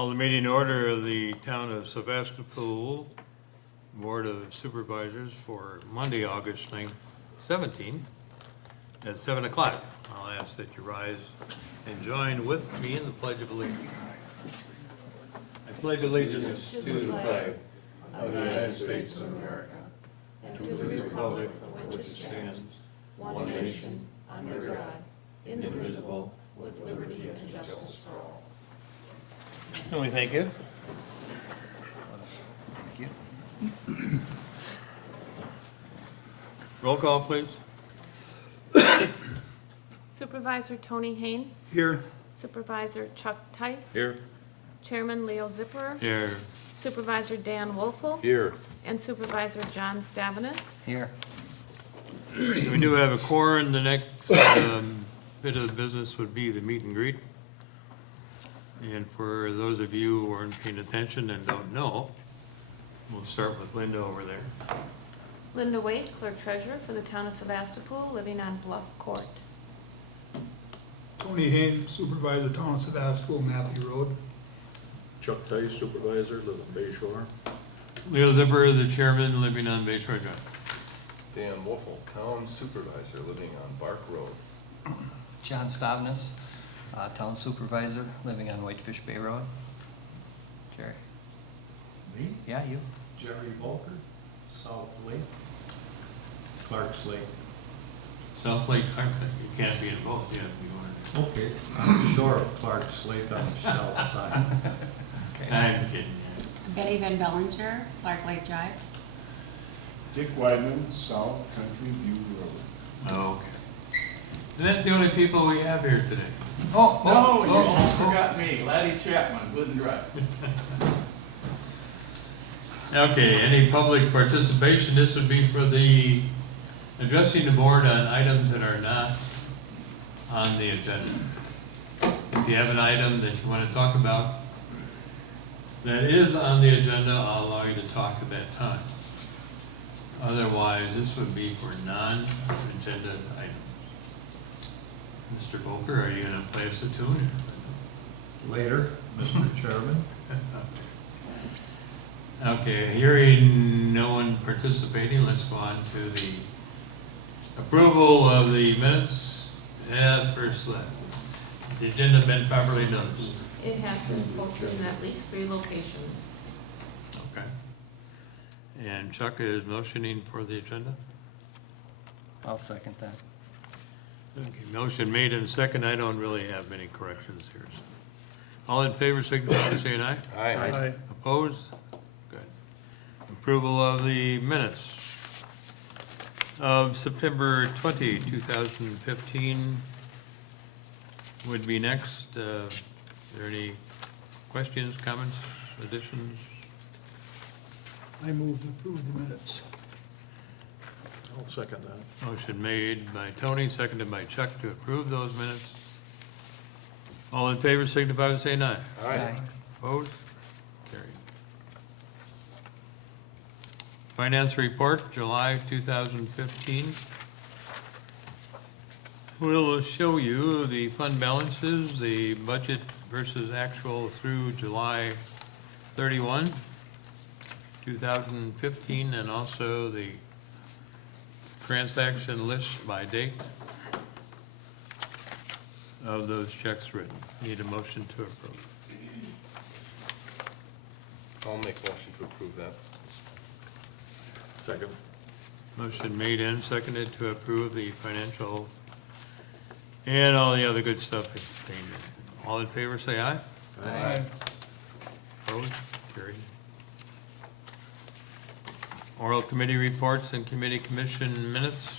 Call the meeting order of the Town of Sevastopol Board of Supervisors for Monday, August 17, at 7 o'clock. I'll ask that you rise and join with me in the Pledge of Allegiance. I pledge allegiance to the flag of the United States of America and to the republic for which it stands, one nation, under God, indivisible, with liberty and justice for all. And we thank you. Thank you. Roll call, please. Supervisor Tony Hayne. Here. Supervisor Chuck Tice. Here. Chairman Leo Zipperer. Here. Supervisor Dan Wolfel. Here. And Supervisor John Stavenis. Here. We do have a quorum. The next bit of the business would be the meet and greet. And for those of you who aren't paying attention and don't know, we'll start with Linda over there. Linda Waite, Clerk Treasurer for the Town of Sevastopol, living on Bluff Court. Tony Hayne, Supervisor, Town of Sevastopol, Matthew Road. Chuck Tice, Supervisor, live in Bay Shore. Leo Zipper, the Chairman, living on Bay Shore Drive. Dan Wolfel, Town Supervisor, living on Bark Road. John Stavnis, Town Supervisor, living on Whitefish Bay Road. Jerry? Me, Yeah, you. Jerry Volker, South Lake, Clark's Lake. South Lake, Clark Lake. You can't be in both. You have to be one. Okay, I'm shore of Clark's Lake on the south side. Okay. I'm kidding. Betty Van Bellinger, Clark Lake Drive. Dick Weidman, South Country View Road. Okay. And that's the only people we have here today. No, you almost forgot me, Laddie Chapman, Glidden Drive. Okay, any public participation? This would be for the addressing the board on items that are not on the agenda. If you have an item that you want to talk about that is on the agenda, I'll allow you to talk at that time. Otherwise, this would be for non-agenda items. Mr. Volker, are you going to play us a tune? Later, Mr. Chairman. Okay, hearing no one participating, let's go on to the approval of the minutes at first slide. The agenda been properly noticed. It has been posted in at least 3 locations. Okay. And Chuck is motioning for the agenda. I'll second that. Okay, motion made and second. I don't really have many corrections here. So. All in favor, signify by saying aye. Aye. Opposed? Good. Approval of the minutes of September 20, 2015 would be next. Are there any questions, comments, additions? I move to approve the minutes. I'll second that. Motion made by Tony, seconded by Chuck to approve those minutes. All in favor, signify by saying aye. Aye. Opposed? Carried. Finance report, July 2015. We'll show you the fund balances, the budget versus actual through July 31, 2015, and also the transaction list by date of those checks written. Need a motion to approve. I'll make a motion to approve that. Second. Motion made and seconded to approve the financial and all the other good stuff contained in it. All in favor, say aye. Aye. Opposed? Carried. Oral committee reports and committee commission minutes.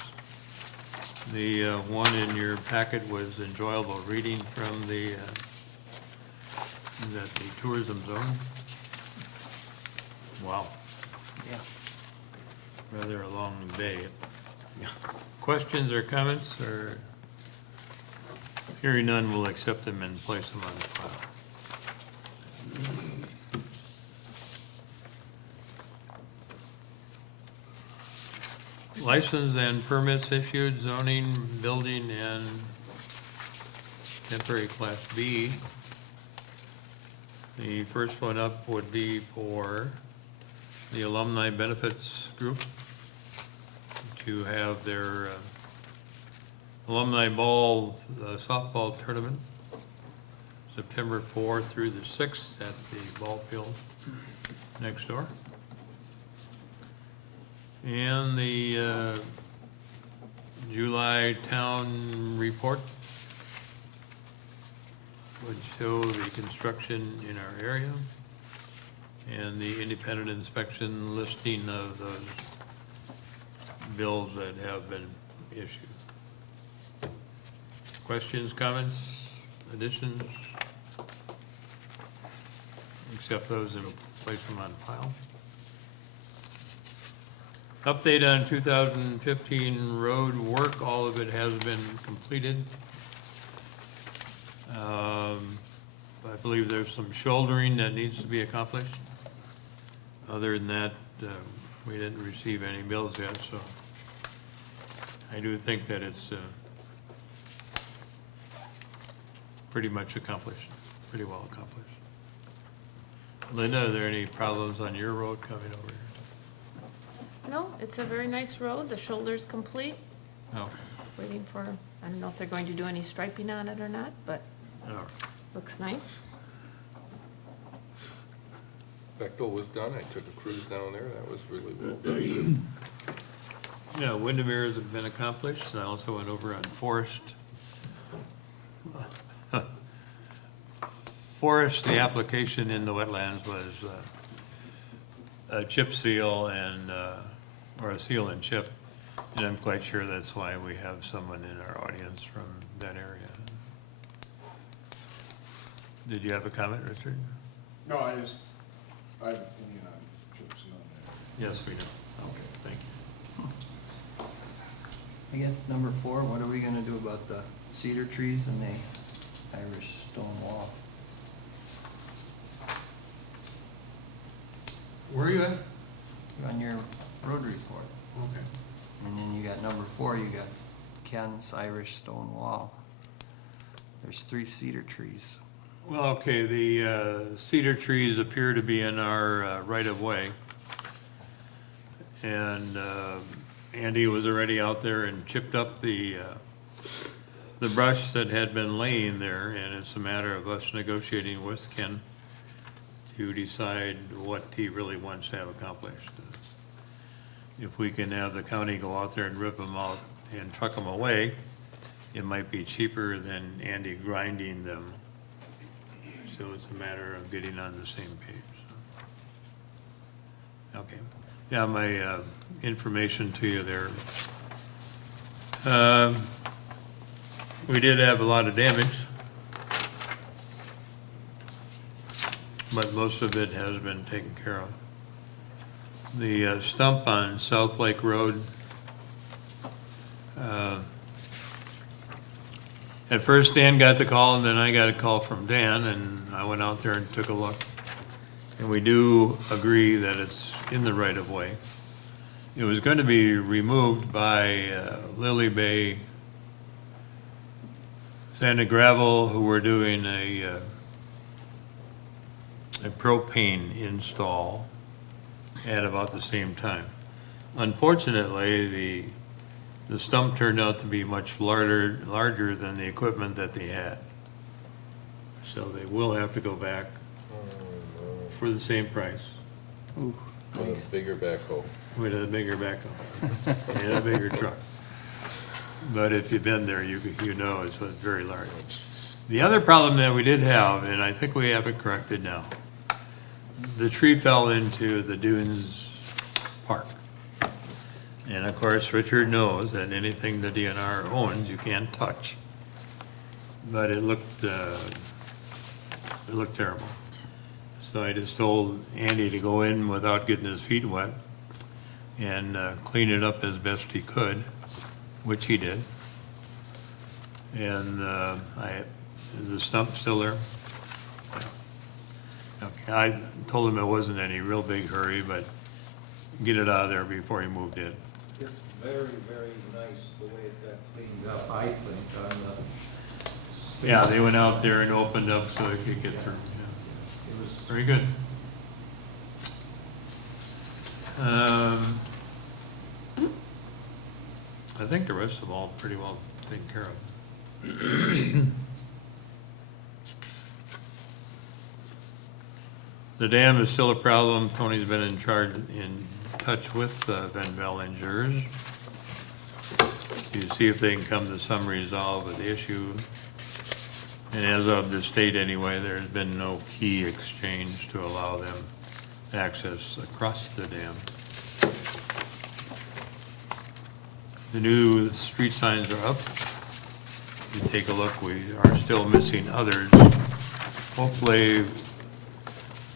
The one in your packet was enjoyable reading from the tourism zone. Wow, Yeah. rather a long day. Questions or comments, or hearing none, we'll accept them and place them on the file. License and permits issued, zoning, building, and temporary class B. The first one up would be for the Alumni Benefits Group to have their Alumni Ball softball tournament, September 4th through the 6th at the ball field next door. And the July town report would show the construction in our area and the independent inspection listing of those bills that have been issued. Questions, comments, additions? Accept those and place them on file. Update on 2015 road work, all of it has been completed. I believe there's some shouldering that needs to be accomplished. Other than that, we didn't receive any bills yet, so I do think that it's pretty much accomplished, pretty well accomplished. Linda, are there any problems on your road coming over here? No, it's a very nice road. The shoulder's complete. No. Waiting for, I don't know if they're going to do any striping on it or not, but No. looks nice. Bechtel was done. I took a cruise down there. That was really well done. Yeah, Windermere's have been accomplished. I also went over on Forest. Forest, the application in the wetlands was a chip seal and, or a seal and chip. And I'm quite sure that's why we have someone in our audience from that area. Did you have a comment, Richard? No, I have an opinion on chips and on that. Yes, we do. Okay, thank you. I guess number 4, what are we gonna do about the cedar trees and the Irish stone wall? Where are you at? On your road report. Okay. And then you got number 4, you got Ken's Irish stone wall. There's 3 cedar trees. Well, okay, the cedar trees appear to be in our right-of-way. And Andy was already out there and chipped up the brush that had been laying there, and it's a matter of us negotiating with Ken to decide what he really wants to have accomplished. If we can have the county go out there and rip them out and truck them away, it might be cheaper than Andy grinding them. So it's a matter of getting on the same page. So. Okay. Yeah, my information to you there. We did have a lot of damage, but most of it has been taken care of. The stump on South Lake Road, at first Dan got the call and then I got a call from Dan and I went out there and took a look. And we do agree that it's in the right of way. It was going to be removed by Lily Bay Sand and Gravel, who were doing a propane install at about the same time. Unfortunately, the stump turned out to be much larger than the equipment that they had. So they will have to go back for the same price Ooh, With a bigger backhoe. with a bigger backhoe and a bigger truck. But if you've been there, you know it's very large. The other problem that we did have, and I think we have it corrected now, the tree fell into the Dunes Park. And of course, Richard knows that anything the DNR owns, you can't touch. But it looked terrible. So I just told Andy to go in without getting his feet wet and clean it up as best he could, which he did. And is the stump still there? Okay, I told him it wasn't any real big hurry, but get it out of there before he moved in. It's very, very nice the way it got cleaned up, I think, on the. Yeah, they went out there and opened up so it could get through. It this. Very good. I think the rest of them all pretty well taken care of. The dam is still a problem. Tony's been in touch with Van Bellingers to see if they can come to some resolve of the issue. And as of this date anyway, there's been no key exchange to allow them access across the dam. The new street signs are up. If you take a look, we are still missing others. Hopefully,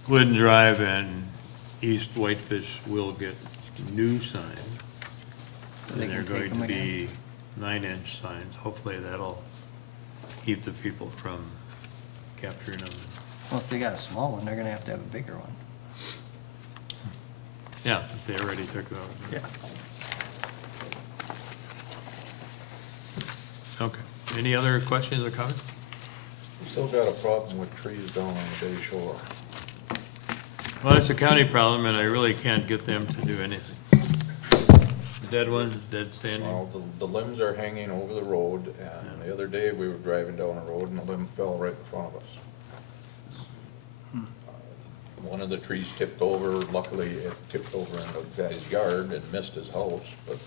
Glidden Drive and East Whitefish will get new signs. So they And they're can take going them to again? be 9-inch signs. Hopefully that'll keep the people from capturing them. Well, if they got a small one, they're gonna have to have a bigger one. Yeah, they already took those. Yeah. Okay. Any other questions or comments? Still got a problem with trees down on the Bay Shore. Well, it's a county problem, and I really can't get them to do anything. The dead ones, dead standing. Well, the limbs are hanging over the road, and the other day we were driving down the road and a limb fell right in front of us. One of the trees tipped over. Luckily, it tipped over in the guy's yard and missed his house, but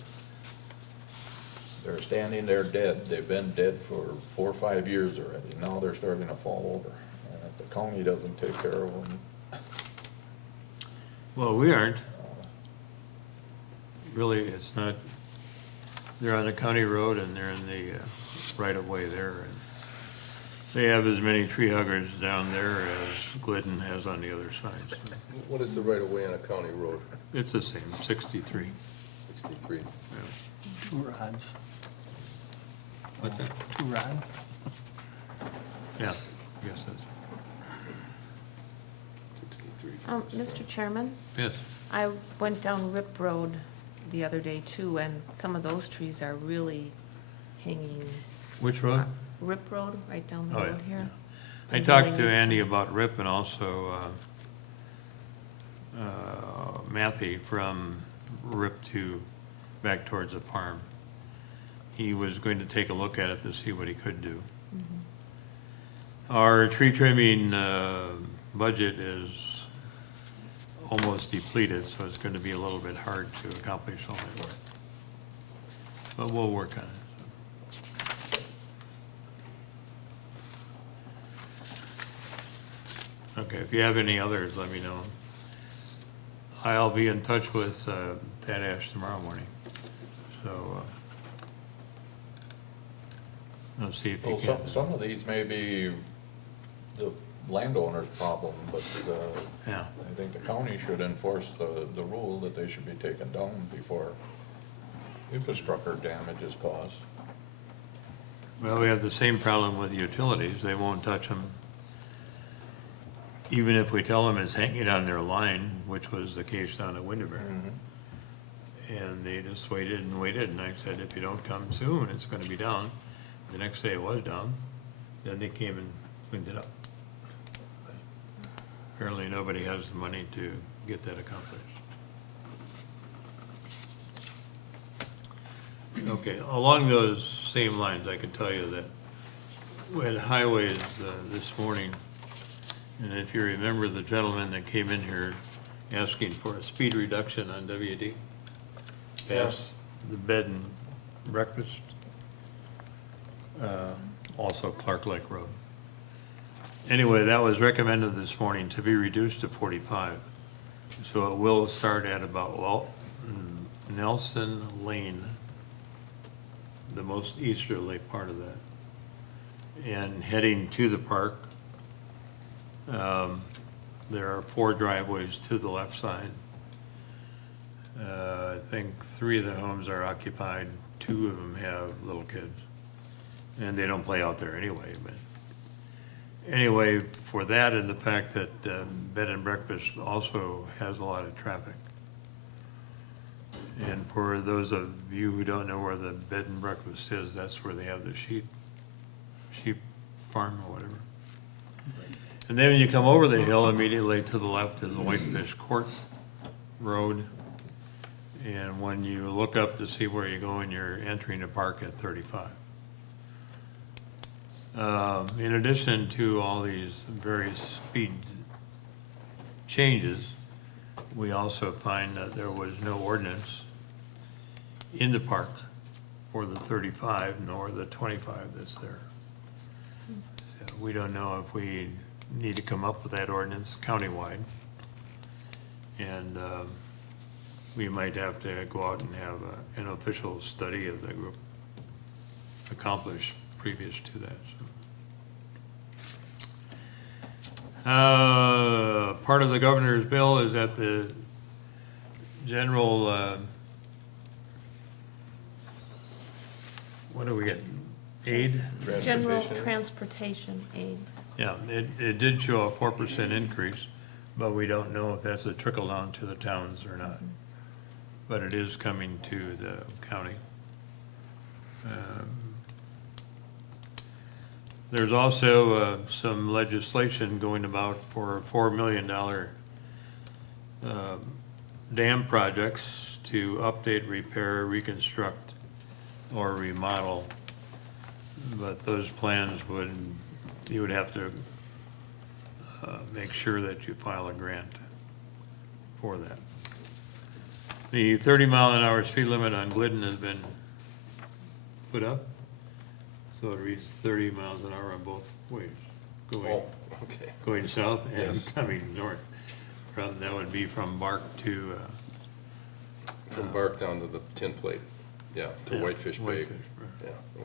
they're standing there dead. They've been dead for 4 or 5 years already. Now they're starting to fall over. And if the county doesn't take care of them, Well, we aren't. Really, it's not, they're on the county road and they're in the right-of-way there. And they have as many tree huggers down there as Glidden has on the other side. So What is the right of way on a county road? it's the same, 63. 63. Yeah. 2 rods. What's that? 2 rods? Yeah, I guess that's, 63. Mr. Chairman, yes. I went down Rip Road the other day too, and some of those trees are really hanging. Which road? Rip Road, right down the Oh, yeah, road here. I And talked really to needs Andy some- about RIP and also Matthew from RIP to back towards the farm. He was going to take a look at it to see what he could do. Our tree trimming budget is almost depleted, so it's going to be a little bit hard to accomplish all that work. But we'll work on it. Okay, if you have any others, let me know. I'll be in touch with Thad Ash tomorrow morning, so I'll see if he well, can. some of these may be the landowner's problem, but Yeah, I think the county should enforce the rule that they should be taken down before infrastructure damage is caused. well, we have the same problem with utilities. They won't touch them. Even if we tell them it's hanging on their line, which was the case down at Winterberry. And they just waited and waited, and I said, if you don't come soon, it's gonna be down. The next day it was down, then they came and cleaned it up. Apparently, nobody has the money to get that accomplished. Okay, along those same lines, I can tell you that we had highways this morning, and if you remember the gentleman that came in here asking for a speed reduction on WD, past the bed and breakfast, also Clark Lake Road. Anyway, that was recommended this morning to be reduced to 45. So it will start at about Nelson Lane, the most easterly part of that. And heading to the park, there are 4 driveways to the left side. I think 3 of the homes are occupied, 2 of them have little kids. And they don't play out there anyway, but anyway, for that and the fact that bed and breakfast also has a lot of traffic. And for those of you who don't know where the bed and breakfast is, that's where they have the sheep farm or whatever. And then when you come over the hill, immediately to the left is the Whitefish Court Road. And when you look up to see where you're going, you're entering the park at 35. In addition to all these various speed changes, we also find that there was no ordinance in the park for the 35 nor the 25 that's there. So we don't know if we need to come up with that ordinance countywide. And we might have to go out and have an official study of the group accomplished previous to that. So. Part of the governor's bill is that the general, what do we get, aid? General Transportation. transportation aids. Yeah, it did show a 4% increase, but we don't know if that's a trickle down to the towns or not. But it is coming to the county. There's also some legislation going about for $4 million dam projects to update, repair, reconstruct, or remodel. But those plans you would have to make sure that you file a grant for that. The 30-mile-an-hour speed limit on Glidden has been put up, so it reads 30 miles an hour on both ways, Oh, okay. going south and Yes. coming north. That would be from Bark to, From Bark down to the tin plate, yeah, to yeah, Whitefish Bay. Whitefish, right. Yeah,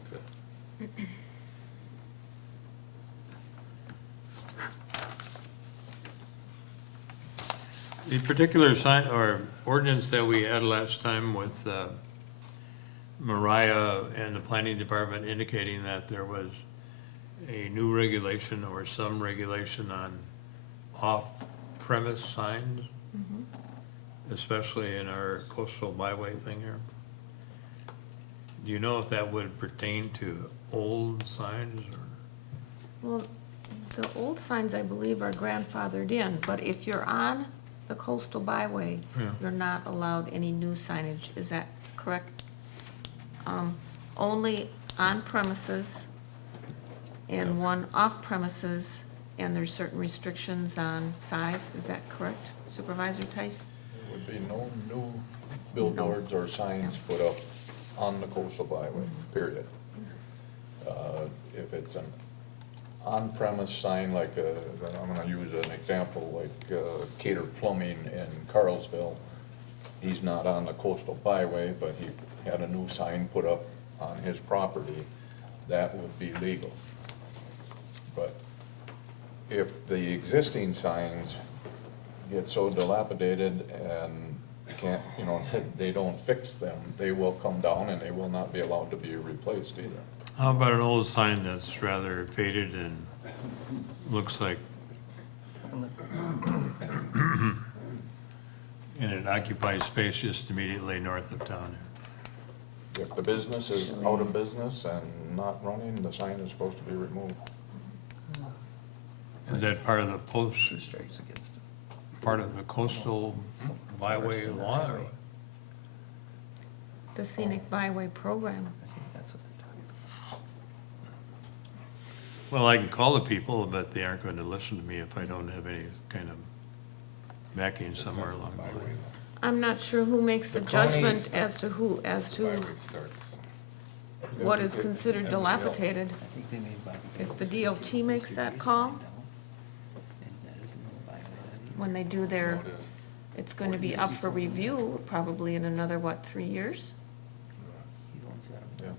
okay. The particular sign or ordinance that we had last time with Mariah and the planning department indicating that there was a new regulation or some regulation on off-premise signs, especially in our coastal byway thing here. Do you know if that would pertain to old signs or? Well, the old signs, I believe, are grandfathered in, but if you're on the coastal byway, Yeah. you're not allowed any new signage. Is that correct? Only on premises and one off premises, and there's certain restrictions on size. Is that correct, Supervisor Tice? There would be no new billboards or signs put up on the coastal byway, period. If it's an on-premise sign, like, I'm gonna use an example, like Cater Plumbing in Carlsville, he's not on the coastal byway, but he had a new sign put up on his property, that would be legal. But if the existing signs get so dilapidated and can't, they don't fix them, they will come down and they will not be allowed to be replaced either. How about an old sign that's rather faded and looks like, and it occupies space just immediately north of town? If the business is out of business and not running, the sign is supposed to be removed. Is that part of the post, Two strikes against it. part of the coastal byway law? or what? The scenic byway program. I think that's what they're talking about. Well, I can call the people, but they aren't going to listen to me if I don't have any kind of backing somewhere along the line. I'm not sure who makes the judgment as to Byway starts. what is considered dilapidated. I think they made Bobby. If the DOT makes that call, when they do their, Oh, it is. it's going to be up for review probably in another, 3 years? Yeah.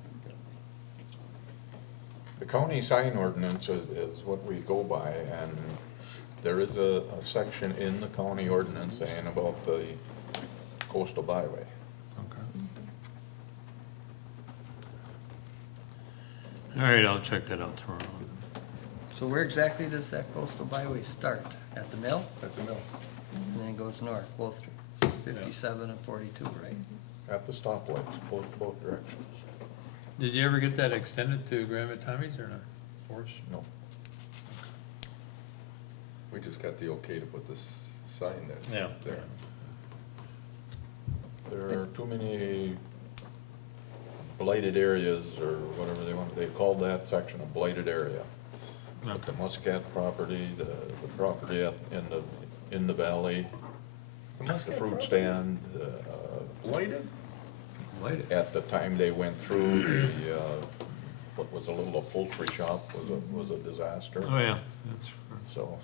The county sign ordinance is what we go by, and there is a section in the county ordinance saying about the coastal byway. Okay. All right, I'll check that out tomorrow. So where exactly does that coastal byway start? At the mill? At the mill. And then it goes north, both, 57 and 42, right? At the stoplights, both directions. Did you ever get that extended to Grandma Tommy's or not? Forrest? No. We just got the okay to put this sign Yeah. there. There are too many blighted areas, or whatever they called that section a blighted area. But the Muscat property, the property up in the valley, the fruit stand, Blighted? Blighted. at the time they went through, the, what was a little upholstery shop was a disaster. Oh, yeah, that's, So,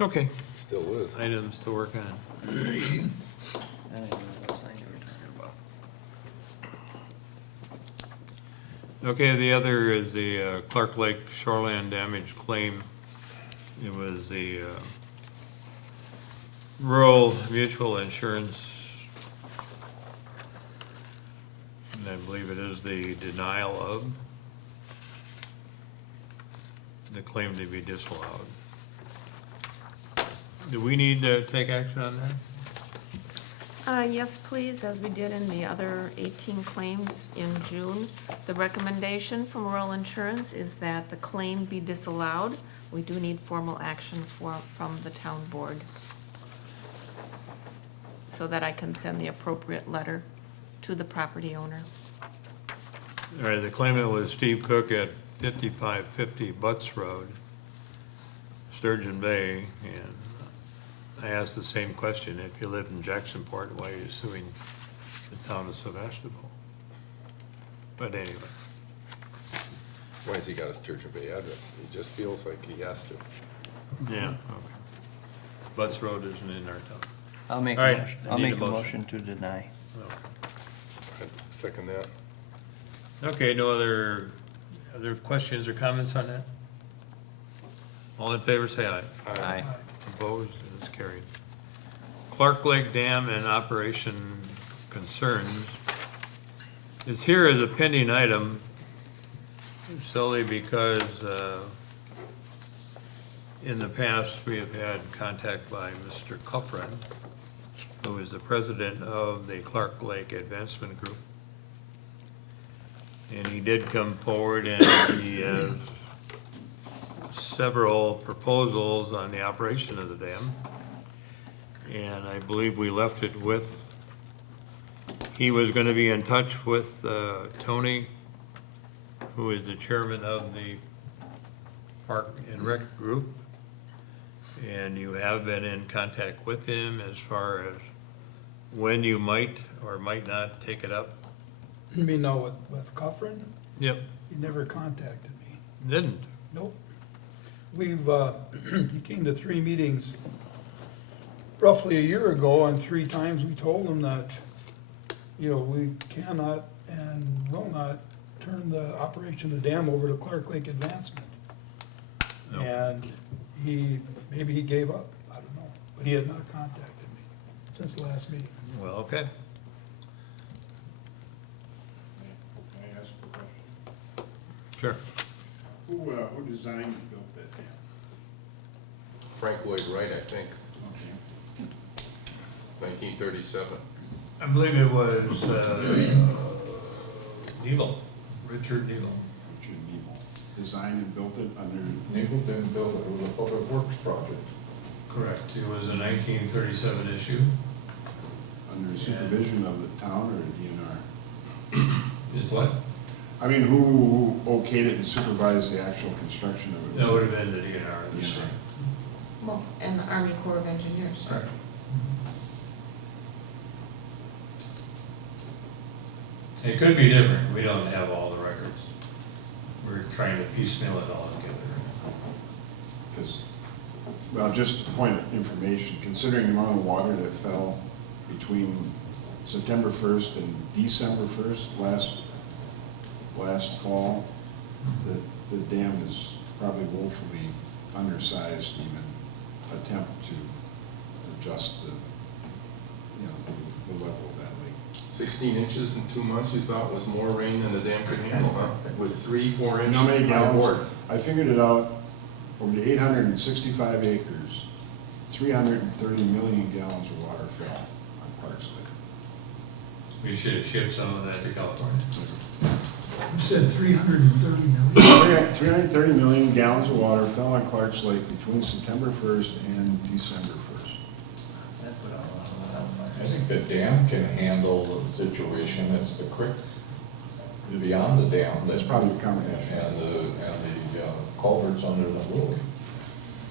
okay, still is. items to work on. I don't even know what sign you were talking about. Okay, the other is the Clark Lake shoreline damage claim. It was the rural mutual insurance. And I believe it is the denial of the claim to be disallowed. Do we need to take action on that? Yes, please, as we did in the other 18 claims in June. The recommendation from Rural Insurance is that the claim be disallowed. We do need formal action from the town board, so that I can send the appropriate letter to the property owner. All right, the claimant was Steve Cook at 5550 Butts Road, Sturgeon Bay, and I asked the same question: if you live in Jacksonport, why are you suing the town of Sevastopol? But anyway, Why has he got a Sturgeon Bay address? He just feels like he has to. yeah, okay. Butts Road isn't in our town. I'll make All a right, motion, I I'll need make a a motion. motion to deny. I'd second that. Okay, no other questions or comments on that? All in favor, say aye. Aye. Opposed, it's carried. Clark Lake Dam and operation concerns. It's here as a pending item solely because in the past, we have had contact by Mr. Coffran, who is the president of the Clark Lake Advancement Group. And he did come forward and he has several proposals on the operation of the dam. And I believe we left it with, he was gonna be in touch with Tony, who is the chairman of the Park and Rec Group. And you have been in contact with him as far as when you might or might not take it up? You mean now with Coffrin? Yep, He never contacted me. didn't. Nope. We've, he came to 3 meetings roughly a year ago, and 3 times we told him that, you know, we cannot and will not turn the operation of the dam over to Clark Lake Advancement. No. And maybe he gave up, I don't know, but he has not contacted me since the last meeting. Well, okay. Can I ask a question? Sure. Who designed and built that dam? Frank Lloyd Wright, I think, Okay. 1937. I believe it was Neal, Richard Neal. Richard Nebel. Designed and built it under, Nagel didn't build it, it was a public works project. Correct. It was a 1937 issue. under supervision of the town or the DNR? Is what? I mean, who okayed it and supervised the actual construction of it? That would have been the DNR. DNR. Well, and the Army Corps of Engineers. Right. It could be different. We don't have all the records. We're trying to piecemeal it all together. Because, well, just a point of information, considering the amount of water that fell between September 1st and December 1st last fall, the dam is probably woefully undersized to even attempt to adjust the level of that lake. 16 inches in 2 months, you thought was more rain than the dam could handle, huh? With 3-4 You inch know how many high gallons? boards. I figured it out, over the 865 acres, 330 million gallons of water fell on Parks Lake. We should have shipped some of that to California. You said 330 million? 330 million gallons of water fell on Clark's Lake between September 1st and December 1st. That put out a lot of I wildfires. think the dam can handle the situation as the creek, beyond the dam. That's probably a combination. And the culverts under the lily.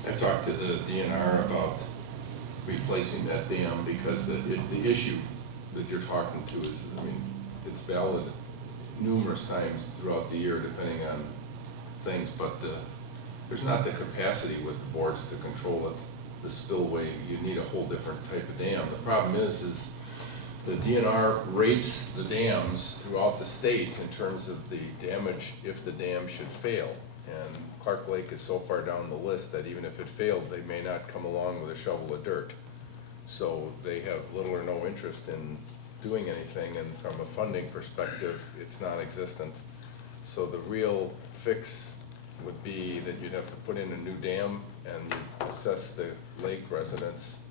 I talked to the DNR about replacing that dam because the issue that you're talking to is, I mean, it's valid numerous times throughout the year depending on things, but there's not the capacity with the boards to control it, the spillway. You need a whole different type of dam. The problem is the DNR rates the dams throughout the state in terms of the damage if the dam should fail. And Clark Lake is so far down the list that even if it failed, they may not come along with a shovel of dirt. So they have little or no interest in doing anything, and from a funding perspective, it's non-existent. So the real fix would be that you'd have to put in a new dam and you assess the lake residents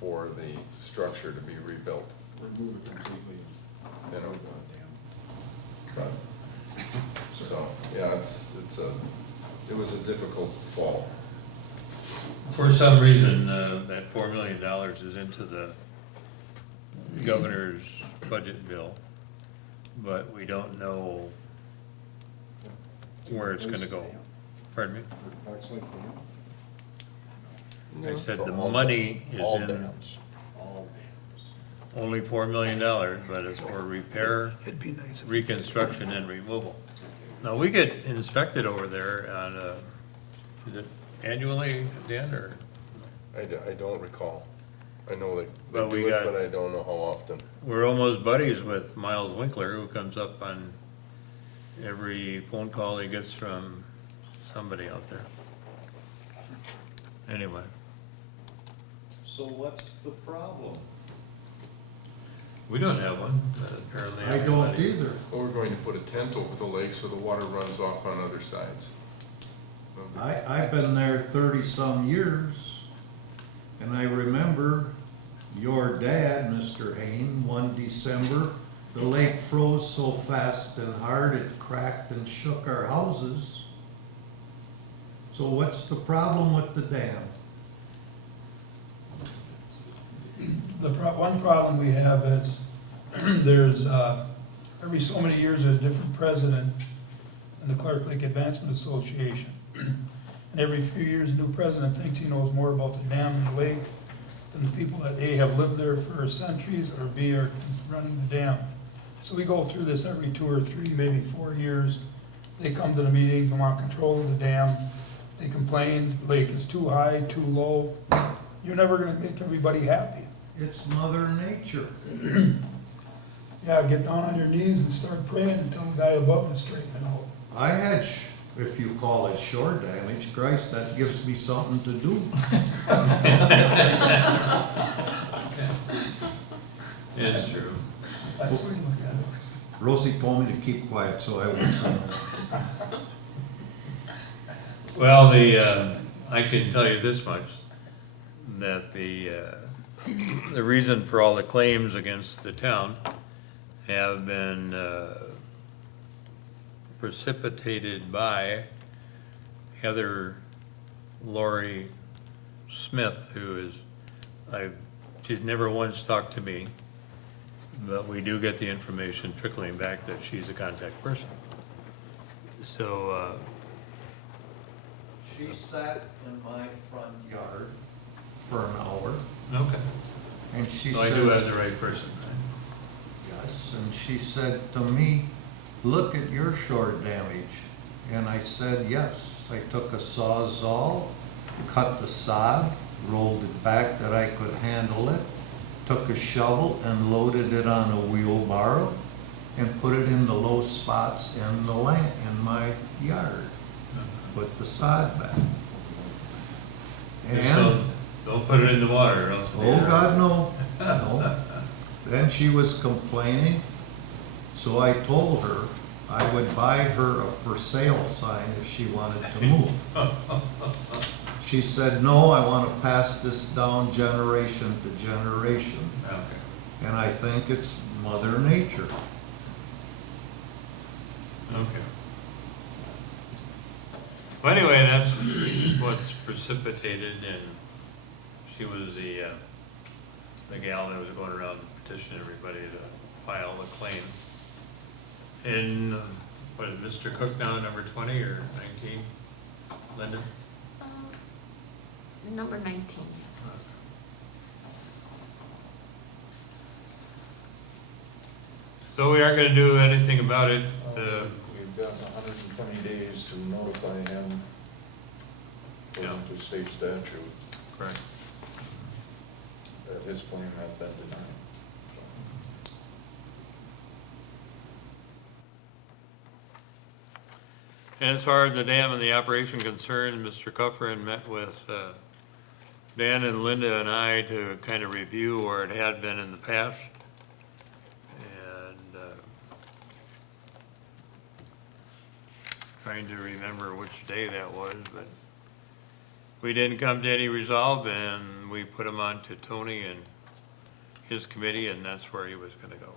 for the structure to be rebuilt. Remove it completely. You know, Dam. but, so, yeah, it was a difficult fall. For some reason, that $4 million is into the governor's budget bill, but we don't know where it's gonna go. Pardon me? For Clark's Lake Dam? I said the All money is all in dams. All dams. only $4 million, but it's for repair, It'd be nice if reconstruction, and removal. Now, we get inspected over there on, is it annually, Dan, or? I don't recall. I know they But we do it, got- but I don't know how often. We're almost buddies with Miles Winkler, who comes up on every phone call he gets from somebody out there. Anyway, So what's the problem? we don't have one, apparently. I don't everybody- either. Well, we're going to put a tent over the lake so the water runs off on other sides. I've been there 30-some years, and I remember your dad, Mr. Hain, one December, the lake froze so fast and hard it cracked and shook our houses. So what's the problem with the dam? one problem we have is, there's, every so many years, there's a different president in the Clark Lake Advancement Association. And every few years, a new president thinks he knows more about the dam and the lake than the people that A, have lived there for centuries, or B, are running the dam. So we go through this every 2 or 3, maybe 4 years. They come to the meetings and want control of the dam. They complain, the lake is too high, too low. You're never gonna make everybody happy. It's Mother Nature. Yeah, get down on your knees and start praying and tell the guy above to straighten it out. I had, if you call it shore damage, Christ, that gives me something to do. It's true. That's the way you look at it. Rosie told me to keep quiet, so I won't say that. Well, I can tell you this much, that the reason for all the claims against the town have been precipitated by Heather Laurie Smith, who is, she's never once talked to me, but we do get the information trickling back that she's a contact person. So, She sat in my front yard for an hour, okay, and she so I do have said, the right person. yes, and she said to me, look at your shore damage. And I said, yes. I took a Sawzall, cut the sod, rolled it back that I could handle it, took a shovel and loaded it on a wheelbarrow, and put it in the low spots in the land, in my yard. Put the sod back. Just And, don't put it in the water, or else. oh God, no, no. Then she was complaining, so I told her I would buy her a for sale sign if she wanted to move. She said, no, I want to pass this down generation to generation. Okay. And I think it's Mother Nature. Okay. Well, anyway, that's what's precipitated, and she was the gal that was going around petitioning everybody to file the claim. And, what is Mr. Cook now, number 20 or 19? Linda? Number 19, yes. So we aren't gonna do anything about it. We've got 120 days to notify him according to state statute Correct. that his claim has been denied. And as far as the dam and the operation concerned, Mr. Cuffrin met with Dan and Linda and I to kind of review where it had been in the past. And trying to remember which day that was, but we didn't come to any resolve, and we put him on to Tony and his committee, and that's where he was gonna go.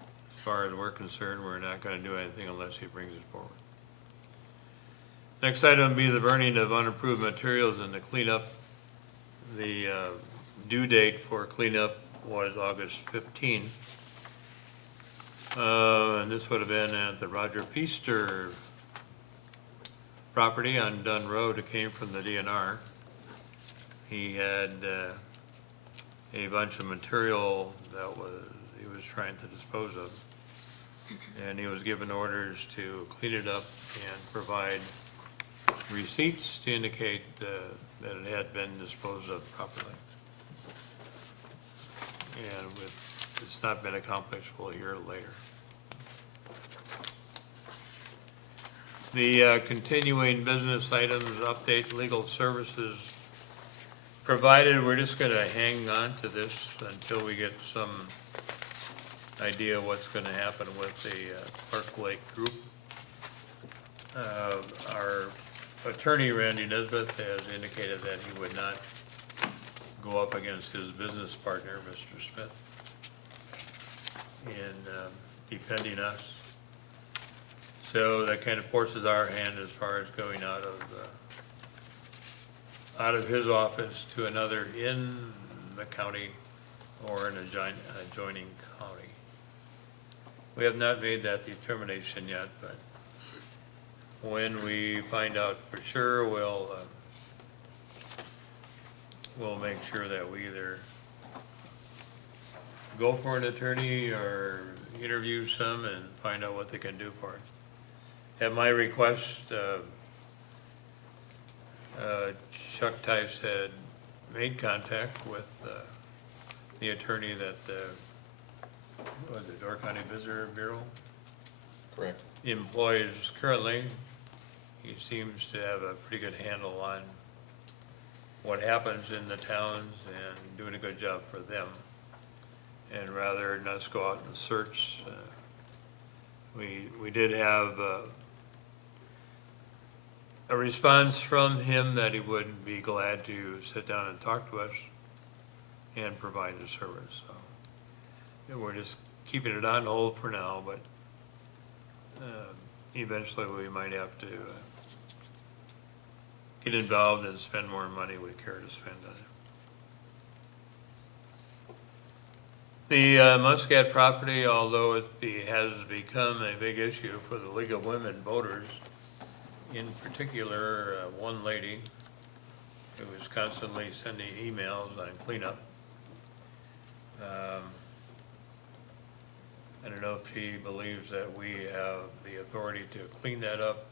As far as we're concerned, we're not gonna do anything unless he brings it forward. Next item would be the burning of unapproved materials and the cleanup. The due date for cleanup was August 15th. And this would have been at the Roger Feaster property on Dunn Road. It came from the DNR. He had a bunch of material that he was trying to dispose of. And he was given orders to clean it up and provide receipts to indicate that it had been disposed of properly. And it's not been accomplished a year later. The continuing business items, update legal services provided. We're just gonna hang on to this until we get some idea what's gonna happen with the Park Lake group. Our attorney, Randy Nesbitt, has indicated that he would not go up against his business partner, Mr. Smith, in defending us. So that kind of forces our hand as far as going out of his office to another in the county or an adjoining county. We have not made that determination yet, but when we find out for sure, we'll make sure that we either go for an attorney or interview some and find out what they can do for us. At my request, Chuck Tice had made contact with the attorney that was it Door County Visitor Bureau Correct. employs currently. He seems to have a pretty good handle on what happens in the towns and doing a good job for them. And rather than us go out and search, we did have a response from him that he would be glad to sit down and talk to us and provide the service. So we're just keeping it on hold for now, but eventually we might have to get involved and spend more money we care to spend on it. The Muscat property, although it has become a big issue for the League of Women Voters, in particular, one lady who is constantly sending emails on cleanup. I don't know if she believes that we have the authority to clean that up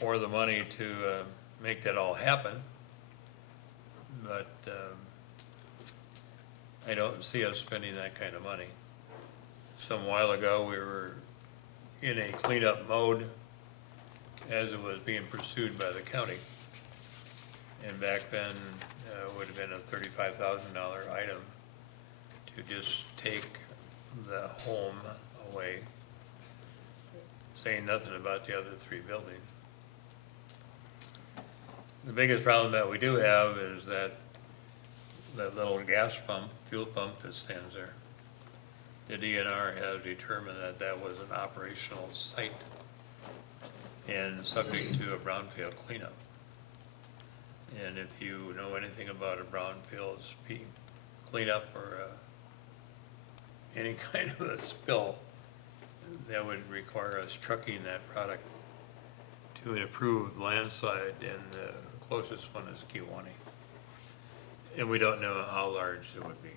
or the money to make that all happen, but I don't see us spending that kind of money. Some while ago, we were in a cleanup mode as it was being pursued by the county. And back then, it would have been a $35,000 item to just take the home away, saying nothing about the other three buildings. The biggest problem that we do have is that little gas pump, fuel pump that stands there. the DNR has determined that that was an operational site and subject to a brownfield cleanup. And if you know anything about a brownfield cleanup or any kind of a spill, that would require us trucking that product to an approved landslide, and the closest one is Kiwanee. And we don't know how large it would be.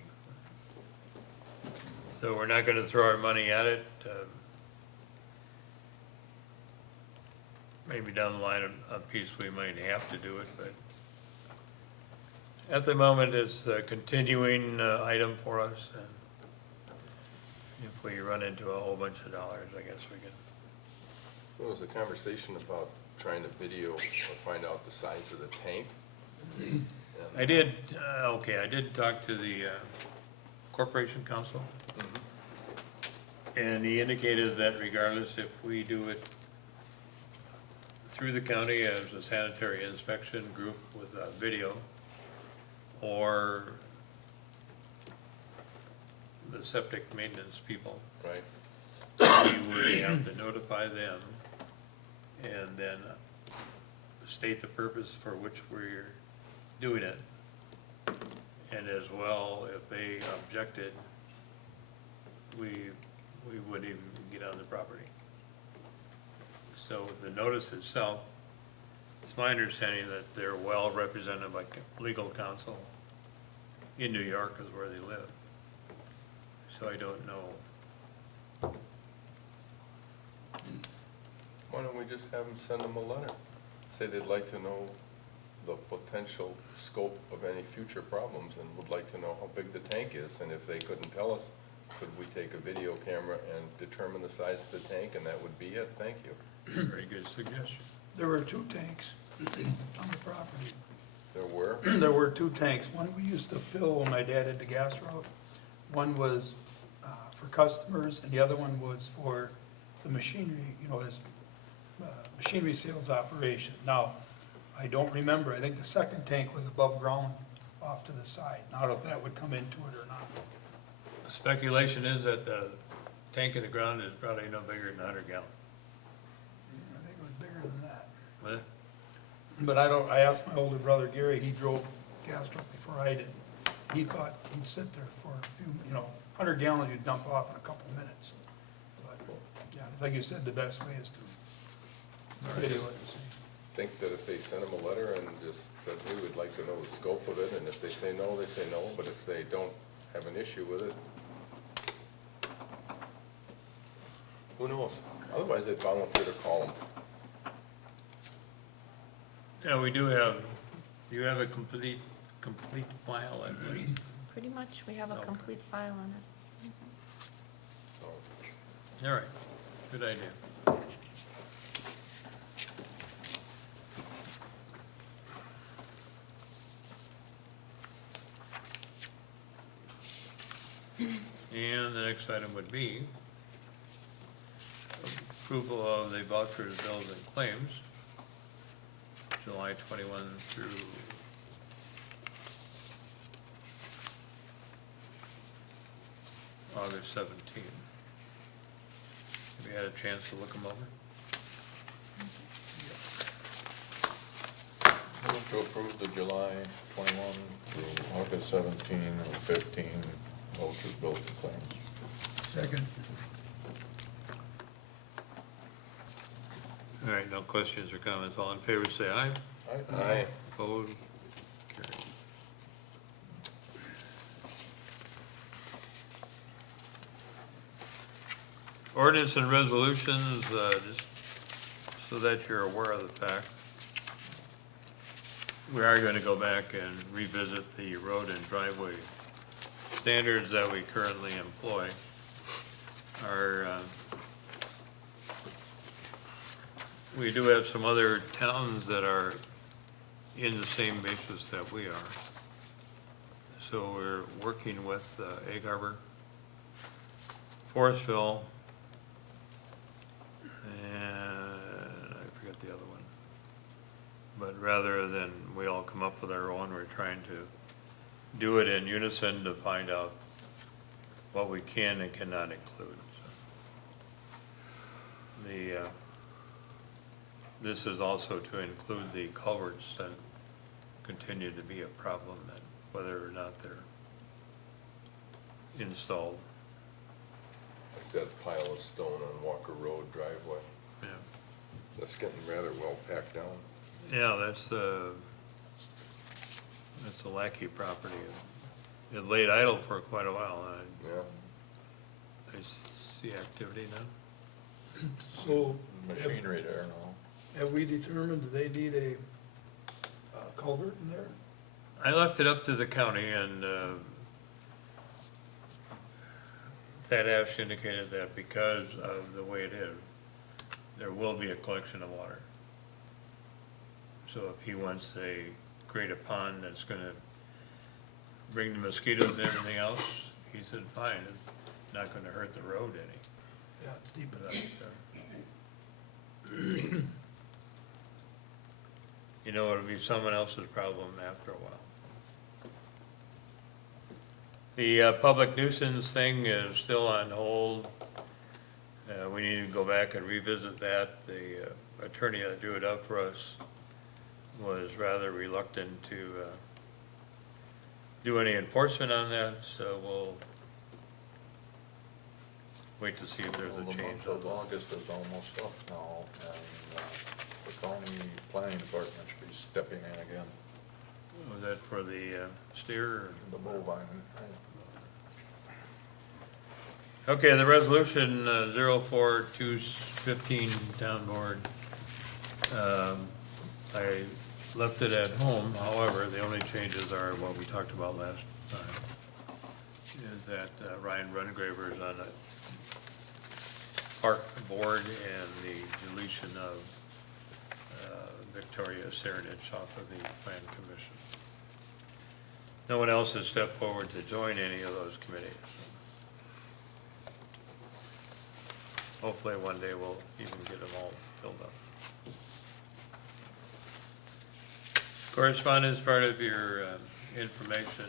So we're not gonna throw our money at it. Maybe down the line a piece we might have to do it, but at the moment it's a continuing item for us, and if we run into a whole bunch of dollars, I guess we can. Well, there was a conversation about trying to video or find out the size of the tank. And I did talk to the Corporation Council, and he indicated that regardless if we do it through the county as a sanitary inspection group with a video, or the septic maintenance people, Right, we would have to notify them and then state the purpose for which we're doing it. And as well, if they objected, we wouldn't even get on the property. So the notice itself, it's my understanding that they're well represented by legal counsel in New York is where they live. So I don't know. why don't we just have them send them a letter? Say they'd like to know the potential scope of any future problems and would like to know how big the tank is, and if they couldn't tell us, could we take a video camera and determine the size of the tank, and that would be it? Thank you. Very good suggestion. There were 2 tanks on the property. There were? There were 2 tanks. One we used to fill when my dad had the gas route. One was for customers, and the other one was for the machinery, his machinery sales operation. Now, I don't remember, I think the second tank was above ground off to the side. Now, if that would come into it or not. Speculation is that the tank in the ground is probably no bigger than 100 gallon. I think it was bigger than that. Well, But I asked my older brother Gary, he drove gas truck before I did. He thought he'd sit there for a few, 100 gallons you'd dump off in a couple minutes. But, yeah, like you said, the best way is to video it and see. Think that if they sent them a letter and just said, hey, we'd like to know the scope of it, and if they say no, they say no, but if they don't have an issue with it, who knows? Otherwise, they'd volunteer to call them. yeah, we do have, you have a complete file, I believe. Pretty much, we have a Okay. complete file on it. So, All right, good idea. And the next item would be approval of the vouchers, bills, and claims, July 21 through August 17. Have you had a chance to look them over? Move to approve the July 21 through August 17 or 15 vouchers, bills, and claims. Second. All right, no questions or comments. All in favor, say aye. Aye. Opposed? Carried. Ordinance and resolutions, just so that you're aware of the fact, we are going to go back and revisit the road and driveway standards that we currently employ. We do have some other towns that are in the same basis that we are. So we're working with Egg Harbor, Forestville, and I forget the other one. But rather than we all come up with our own, we're trying to do it in unison to find out what we can and cannot include. So. This is also to include the culverts that continue to be a problem, and whether or not they're installed. Like that pile of stone on Walker Road driveway, Yeah, that's getting rather well packed down. yeah, that's the Lackey property. It laid idle for quite a while, and Yeah, I see activity now. So Machinery there now. have we determined that they need a culvert in there? I left it up to the county, and that Ash indicated that because of the way it is, there will be a collection of water. So if he wants to create a pond that's gonna bring the mosquitoes and everything else, he said, fine, it's not gonna hurt the road any. Yeah, it's deep But, enough. you know, it'll be someone else's problem after a while. The public nuisance thing is still on hold. We need to go back and revisit that. The attorney that drew it up for us was rather reluctant to do any enforcement on that, so we'll wait to see if there's Well, a the change. month of August is almost up now, and the county planning department should be stepping in again. Was that for the steer? Or? The bovine. Okay, the resolution 04215 town board. I left it at home, however, the only changes are what we talked about last time. Is that Ryan Rungraver is on the park board and the deletion of Victoria Serenich off of the plan commission. No one else has stepped forward to join any of those committees. Hopefully one day we'll even get them all filled up. Correspondence, part of your information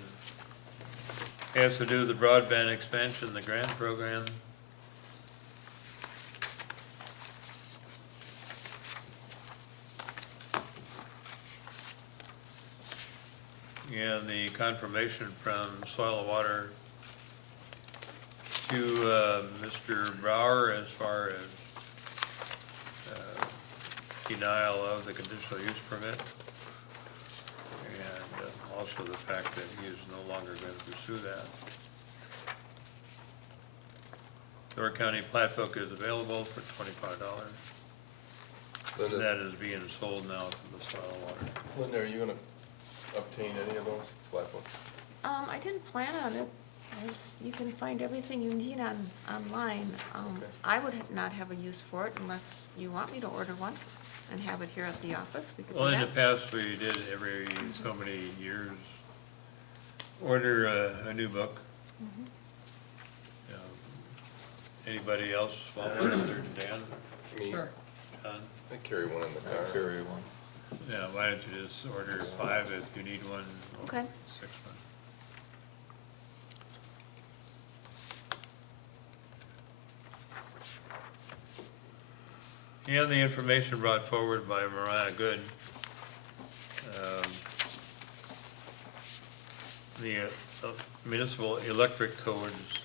has to do with the broadband expansion, the grant program. And the confirmation from Soil and Water to Mr. Brower as far as denial of the conditional use permit. And also the fact that he is no longer going to pursue that. Door County plat book is available for $25. Linda, That is being sold now from the Soil and Water. Linda, are you gonna obtain any of those flat books? I didn't plan on it. You can find everything you need online. Okay. I would not have a use for it unless you want me to order one and have it here at the office. We could do Well, in the that. past, we did every so many years, order a new book. Anybody else want one, other than Dan? Me? Sure. John? I carry one in the car. I carry one. Yeah, why don't you just order 5 if you need one? or Okay. 6 one. And the information brought forward by Mariah Good. The municipal electric codes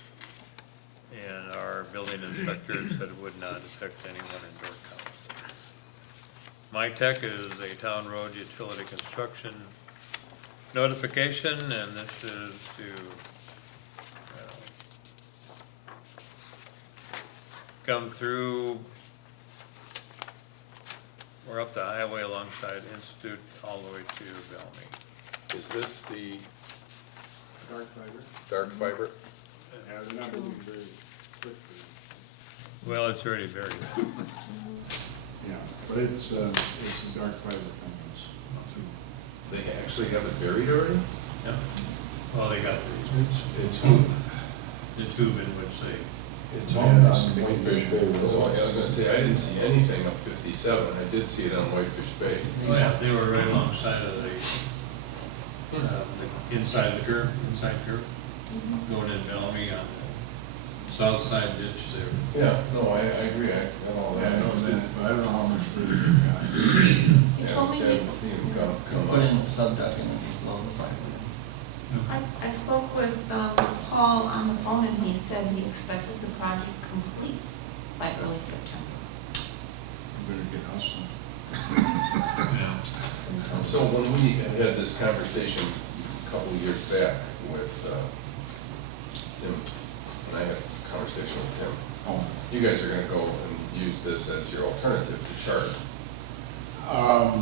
and our building inspectors said it would not affect anyone in York County. My Tech is a town road utility construction notification, and this is to come through. We're up the highway alongside Institute all the way to Bellamy. Is this the Dark fiber. dark fiber? Yeah, they're not moving very quickly. Well, it's already buried. Yeah, but it's the dark fiber companies too. They actually have it buried already? Yeah. Well, they got It's the tube in which they, It's Yeah, on that's the Whitefish Bay. Oh, I was gonna say, I didn't see anything up 57, I did see it on Whitefish Bay. oh yeah, they were right alongside of the inside the curve, going in Bellamy on south side ditch there. Yeah, no, I agree, I got all I that. know that, but I don't know how much further they've got. You Yeah, told I me haven't you- seen him come Put in up. the subduct and blow the fiber in. I spoke with Paul on the phone, and he said he expected the project complete by early September. You better get hustling. Yeah. So when we had this conversation a couple of years back with Tim, and I had a conversation with Tim, Oh. you guys are gonna go and use this as your alternative to charter.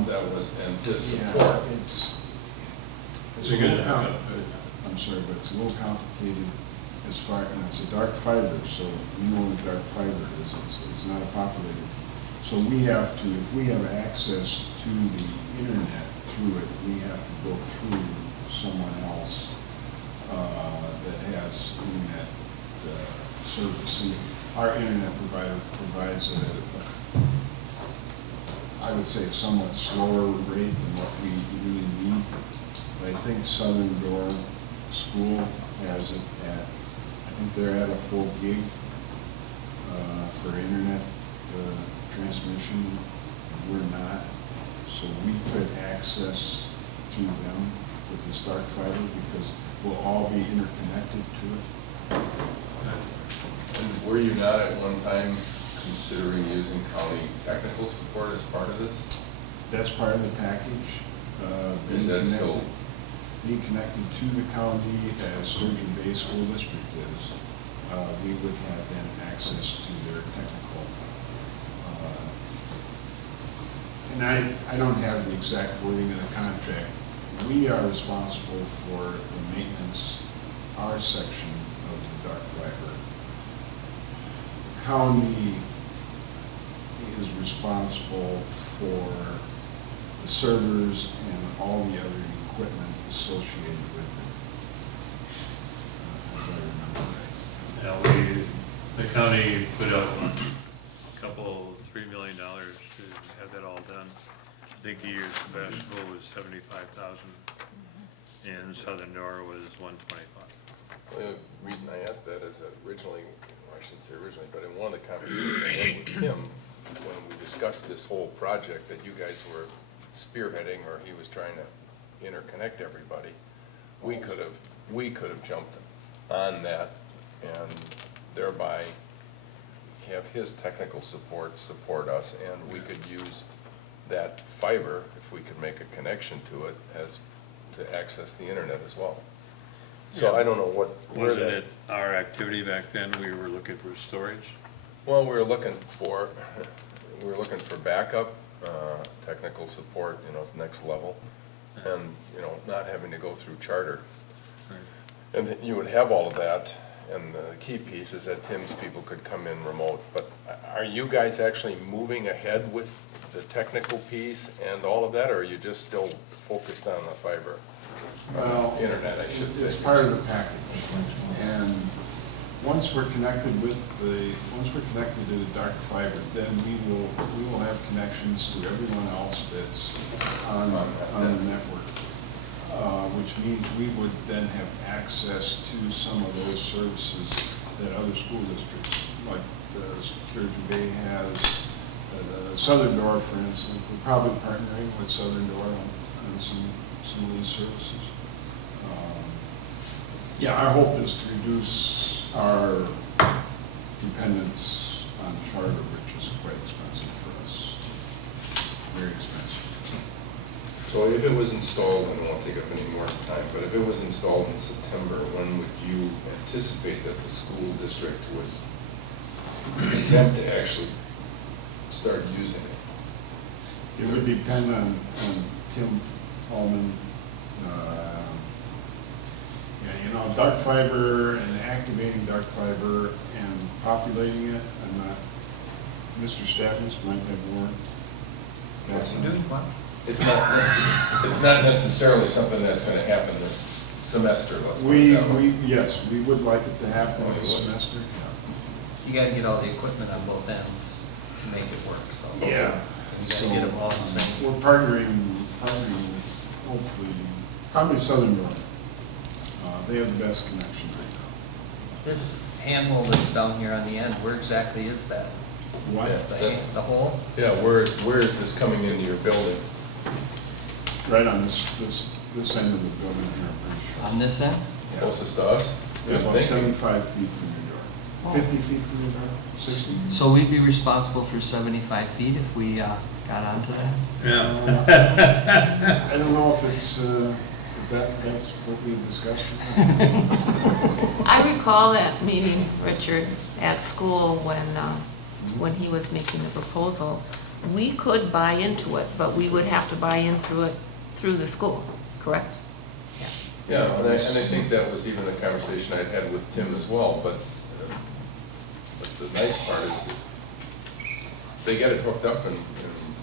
That was, and to support. Yeah, it's a You're little gonna- I'm sorry, but it's a little complicated as far, and it's a dark fiber, so you know what a dark fiber is, it's not populated. So we have to, if we have access to the internet through it, we have to go through someone else that has internet service. And our internet provider provides it at I would say a somewhat slower rate than what we really need. But I think Southern Door School has it at, I think they're at a 4 gig for internet transmission. We're not, so we put access through them with this dark fiber because we'll all be interconnected to it. And were you not at one time considering using county technical support as part of this? That's part of the package. Is that still? Being connected to the county as Sturgeon Bay School District is, we would have then access to their technical. And I don't have the exact wording of the contract. We are responsible for the maintenance, our section of the dark fiber. The county is responsible for the servers and all the other equipment associated with it, as I remember right. Yeah, the county put up a couple, $3 million to have that all done. I think the year Sevastopol was 75,000 and Southern Door was 125. The reason I asked that is that originally, I shouldn't say originally, but in one of the conversations I had with Tim, when we discussed this whole project that you guys were spearheading, or he was trying to interconnect everybody, we could have jumped on that and thereby have his technical support us, and we could use that fiber, if we could make a connection to it, as to access the internet as well. So I don't know where Wasn't that. it our activity back then, we were looking for storage? Well, we were looking for backup, technical support, next level, and, not having to go through charter. Right. And you would have all of that, and the key piece is that Tim's people could come in remote. But are you guys actually moving ahead with the technical piece and all of that, or are you just still focused on the fiber? Well, Internet, I should say. it's part of the package. And once we're connected to the dark fiber, then we will have connections to everyone else that's on the network. Which means we would then have access to some of those services that other school districts, like Sturgeon Bay has, Southern Door, for instance. We're probably partnering with Southern Door on some of these services. Yeah, our hope is to reduce our dependence on charter, which is quite expensive for us, very expensive. So if it was installed, and I won't take up any more time, but if it was installed in September, when would you anticipate that the school district would attempt to actually start using it? It would depend on Tim Hallman. Dark fiber and activating dark fiber and populating it. I'm not, Mr. Stafford might have more. What's he doing, what? It's not necessarily something that's gonna happen this semester, let's put it that way. Yes, we would like it to happen Oh, you this would? semester. You gotta get all the equipment on both ends to make it work, so. Yeah. You gotta get them all the same. We're partnering with, hopefully, probably Southern Door. They have the best connection right now. This handle that's down here on the end, where exactly is that? What? The hole? Yeah, where is this coming into your building? Right on this end of the building here, I'm pretty sure. On this end? Closest to us? Yeah, about Thinking. 75 feet from your door. 50 feet from your door, 60? So we'd be responsible for 75 feet if we got onto that? I don't know if it's, that's what we discussed. I recall that meeting, Richard, at school when he was making the proposal. We could buy into it, but we would have to buy into it through the school, correct? Yeah, and I think that was even a conversation I'd had with Tim as well, but the nice part is that they get it hooked up and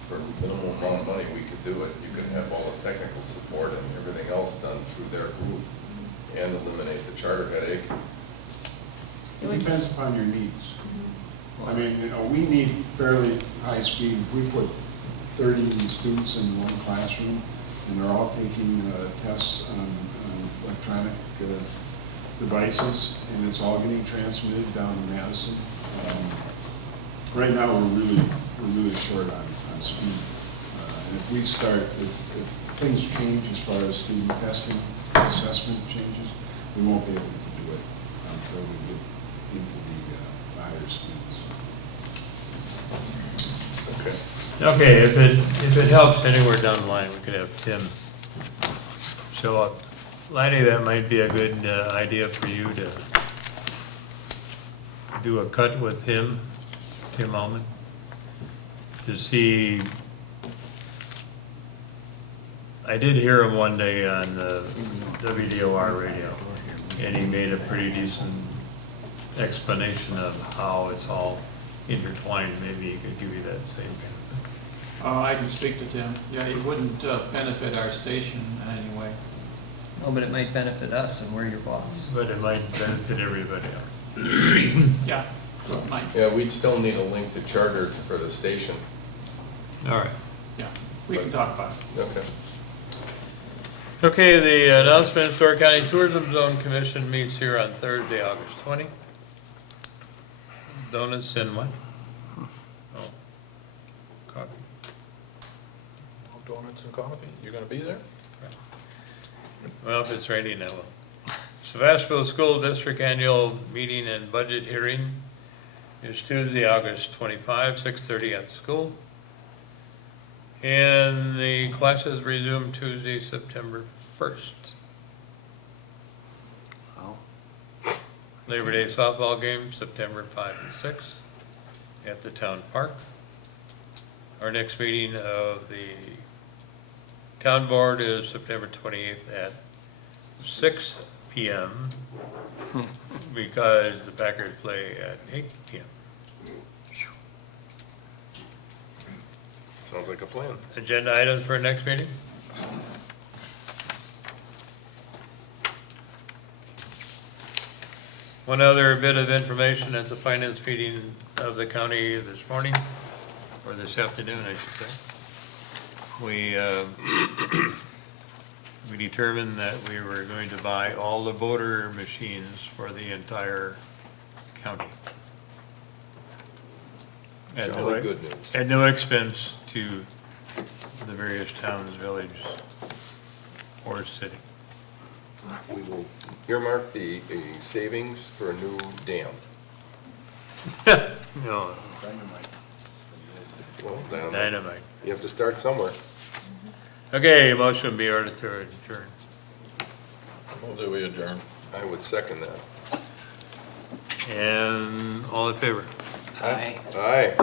for minimal amount of money, we could do it. You can have all the technical support and everything else done through their group and eliminate the charter headache. It depends upon your needs. I mean, we need fairly high speed. If we put 30 students in one classroom and they're all taking tests on electronic devices and it's all getting transmitted down to Madison, right now we're really short on speed. And if we start, if things change as far as student testing, assessment changes, we won't be able to do it until we get into the higher speeds. Okay. Okay, if it helps anywhere down the line, we could have Tim show up. Laddie, that might be a good idea for you to do a cut with him, Tim Alman, to see. I did hear him one day on the WDOR radio, and he made a pretty decent explanation of how it's all intertwined. Maybe he could give you that same kind of thing. I can speak to Tim. Yeah, it wouldn't benefit our station in any way. No, but it might benefit us and we're your boss. But it might benefit everybody else. Yeah, so it might. Yeah, we'd still need a link to charter for the station. All right. Yeah, we can talk about it. Okay. Okay, the announcement, Door County Tourism Zone Commission meets here on Thursday, August 20. Donuts and what? Oh, coffee. Donuts and coffee, you're gonna be there? Well, if it's raining, I will. Sevastopol School District Annual Meeting and Budget Hearing is Tuesday, August 25, 6:30 at the school. And the classes resume Tuesday, September 1st. Labor Day softball game, September 5 and 6 at the town park. Our next meeting of the town board is September 28th at 6 p.m. because the Packers play at 8 p.m. Sounds like a plan. Agenda items for next meeting? One other bit of information at the finance meeting of the county this morning, or this afternoon, I should say. We determined that we were going to buy all the voter machines for the entire county. At no- Jolly good news. At no expense to the various towns, villages, or city. We will earmark a savings for a new dam. No, Well, dynamite. dynamite. You have to start somewhere. Okay, motion would be ordered to adjourn. Well, do we adjourn? I would second that. And all in favor? Aye. Aye.